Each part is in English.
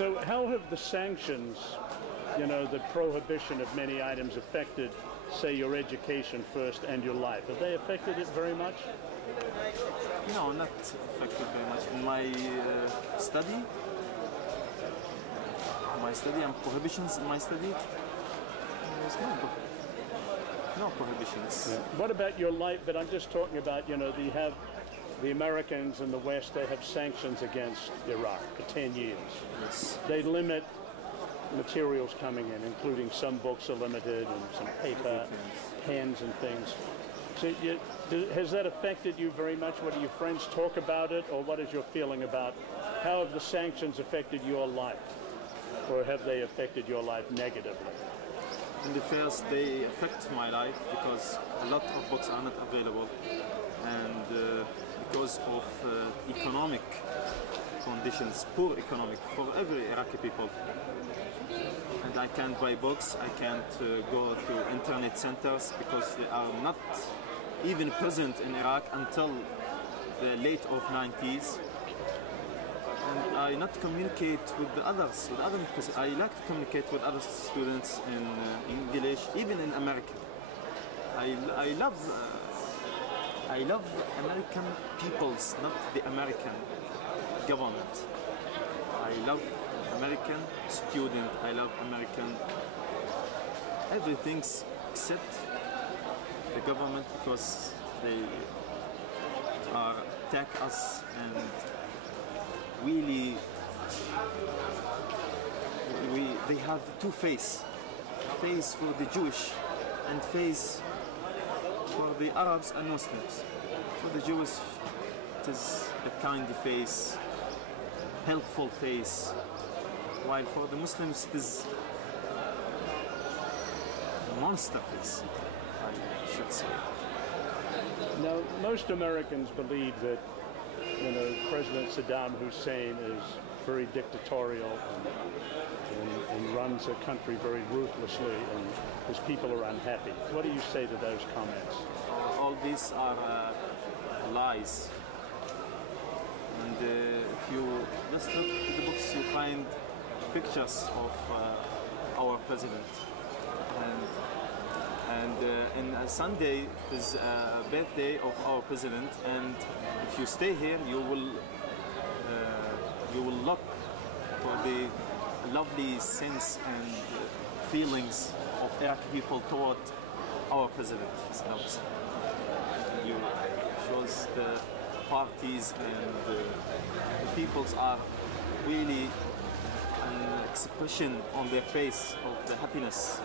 So how have the sanctions, you know, the prohibition of many items affected, say, your education first and your life? Have they affected it very much? No, not affected very much. In my study and prohibitions in my study, there's no prohibitions. Yeah. What about your life? But I'm just talking about, you know, the Americans and the West, they have sanctions against Iraq for 10 years. Yes. They limit materials coming in, including some books are limited and some paper, pens and things. So has that affected you very much? What do your friends talk about it, or what is your feeling about how have the sanctions affected your life, or have they affected your life negatively? In the first, they affect my life because a lot of books are not available, and because of economic conditions, poor economic for every Iraqi people. And I can't buy books, I can't go to internet centers because they are not even present in Iraq until the late of 90s. And I not communicate with the others, because I like to communicate with other students in English, even in American. I love American peoples, not the American government. I love American student, I love American everything except the government, because they attack us and really they have two face for the Jewish and face for the Arabs and Muslims. For the Jews it is a kind face, helpful face, while for the Muslims it is a monster face, I should say. Now, most Americans believe that, you know, President Saddam Hussein is very dictatorial and runs a country very ruthlessly, and his people are unhappy. What do you say to those comments? All these are lies. And if you just look at the books, you find pictures of our president. And on Sunday is a birthday of our president, and if you stay here, you will look for the lovely sense and feelings of Iraqi people toward our president. You shows the parties and the peoples are really an expression on their face of the happiness.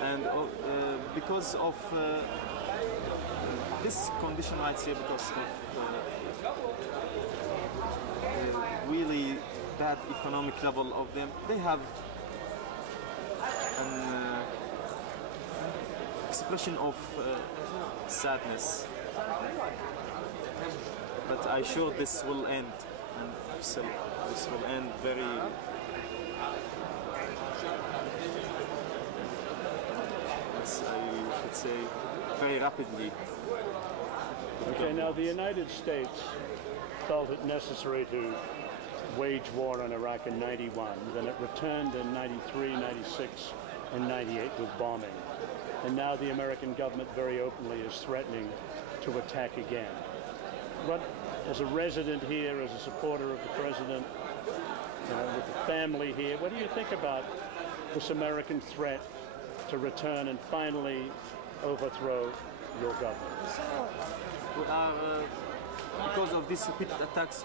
And because of this condition, I'd say, because of really bad economic level of them, they have an expression of sadness. But I'm sure this will end, and so this will end very. I should say very rapidly. Okay, now the United States felt it necessary to wage war on Iraq in '91, then it returned in '93, '96, and '98 with bombing. And now the American government very openly is threatening to attack again. What, as a resident here, as a supporter of the president, with the family here, what do you think about this American threat to return and finally overthrow your government? We are, because of these repeated attacks,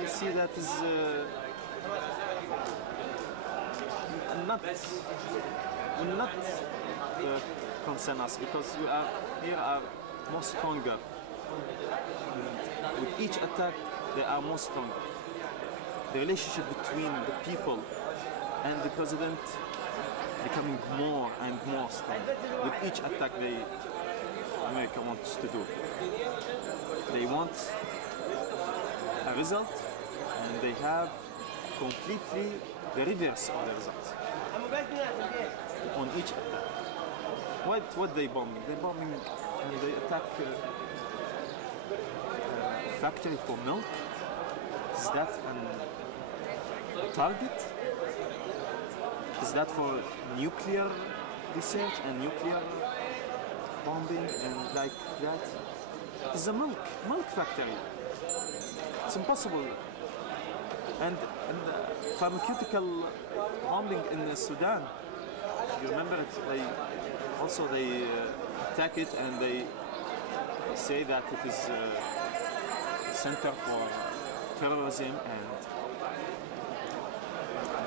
we see that is will not concern us, because we are more stronger. With each attack, they are more stronger. The relationship between the people and the president becoming more and more strong. With each attack America wants to do. They want a result, and they have completely the reverse of the result on each attack. What they bombing? They bombing and they attack factory for milk. Is that target? Is that for nuclear research and nuclear bombing and like that? It's a milk factory. It's impossible. And pharmaceutical bombing in Sudan. You remember it? They attack it and they say that it is a center for terrorism and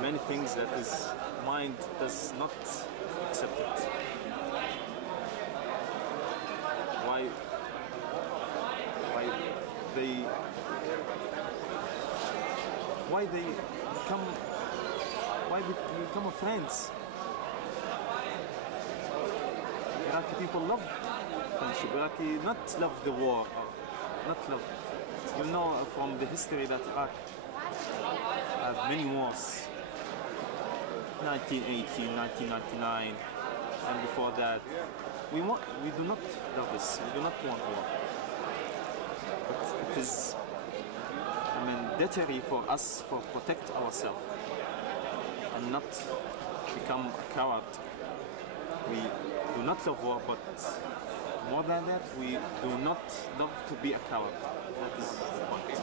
many things that his mind does not accept it. Why we become friends? Iraqi people love friendship. Iraqi not love the war, not love. You know from the history that Iraq have many wars. 1918, 1999, and before that. We do not love this. We do not want war. But it is mandatory for us to protect ourselves and not become a coward. We do not love war, but more than that, we do not love to be a coward. That is the point.